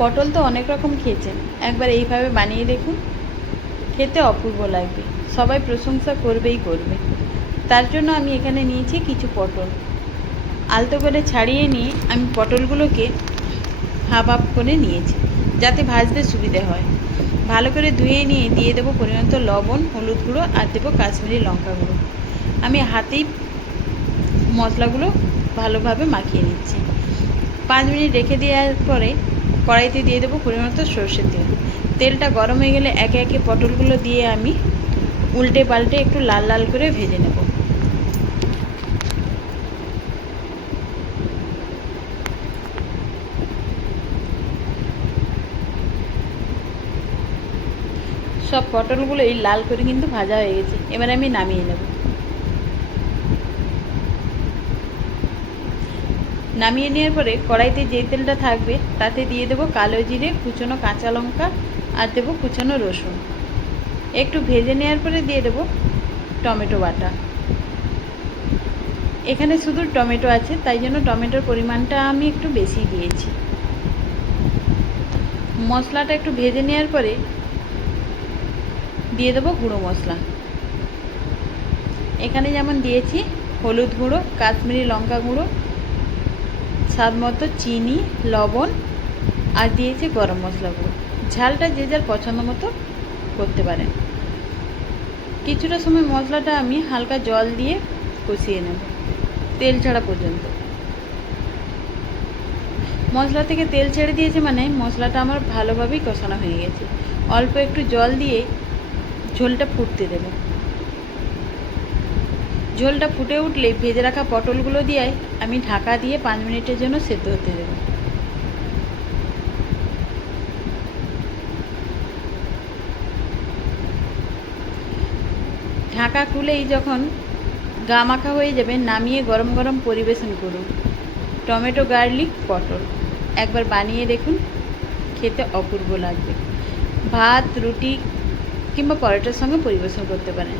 পটল তো অনেক রকম খেয়েছেন, একবার এইভাবে বানিয়ে দেখুন, খেতে অপূর্ব লাগবে, সবাই প্রশংসা করবেই করবে। তার জন্য আমি এখানে নিয়েছি কিছু পটল। আলতো করে ছাড়িয়ে নিয়ে আমি পটলগুলোকে হাফ হাফ করে নিয়েছি, যাতে ভাজতে সুবিধে হয়। ভালো করে ধুয়ে নিয়ে দিয়ে দেবো পরিমাণ মতো লবণ, হলুদ গুঁড়ো আর দেবো কাশ্মীরি লঙ্কা গুঁড়ো। আমি হাতেই মশলাগুলো ভালোভাবে মাখিয়ে নিচ্ছি। 5 মিনিট রেখে দেওয়ার পরে কড়াইতে দিয়ে দেবো পরিমাণ মতো সর্ষের তেল। তেলটা গরম হয়ে গেলে একে একে পটলগুলো দিয়ে আমি উল্টে পাল্টে একটু লাল লাল করে ভেজে নেব। সব পটলগুলোই লাল করে কিন্তু ভাজা হয়ে গেছে, এবার আমি নামিয়ে নেব। নামিয়ে নেওয়ার পরে কড়াইতে যে তেলটা থাকবে তাতে দিয়ে দেবো কালো জিরে, কুচনো কাঁচা লঙ্কা আর দেবো কুচনো রসুন। একটু ভেজে নেওয়ার পরে দিয়ে দেবো টমেটো বাটা। এখানে শুধু টমেটো আছে, তাই জন্য টমেটোর পরিমাণটা আমি একটু বেশি দিয়েছি। মশলাটা একটু ভেজে নেওয়ার পরে দিয়ে দেবো গুঁড়ো মশলা। এখানে যেমন দিয়েছি হলুদ গুঁড়ো, কাশ্মীরি লঙ্কা গুঁড়ো, স্বাদ মতো চিনি, লবণ আর দিয়েছি গরম মশলা গুঁড়ো। ঝালটা যে যার পছন্দ মতো করতে পারেন। কিছুটা সময় মশলাটা আমি হালকা জল দিয়ে কষিয়ে নেব তেল ছাড়া পর্যন্ত। মশলা থেকে তেল ছেড়ে দিয়েছে মানে মশলাটা আমার ভালোভাবেই কষানো হয়ে গেছে। অল্প একটু জল দিয়ে ঝোলটা ফুটতে দেব। ঝোলটা ফুটে উঠলে ভেজে রাখা পটলগুলো দিয়ে আমি ঢাকা দিয়ে 5 মিনিটের জন্য সেদ্ধ হতে দেব। ঢাকা খুলেই যখন গা মাখা হয়ে যাবে নামিয়ে গরম গরম পরিবেশন করুন। টমেটো গার্লিক পটল একবার বানিয়ে দেখুন, খেতে অপূর্ব লাগবে। ভাত, রুটি কিংবা পরোটার সঙ্গে পরিবেশন করতে পারেন।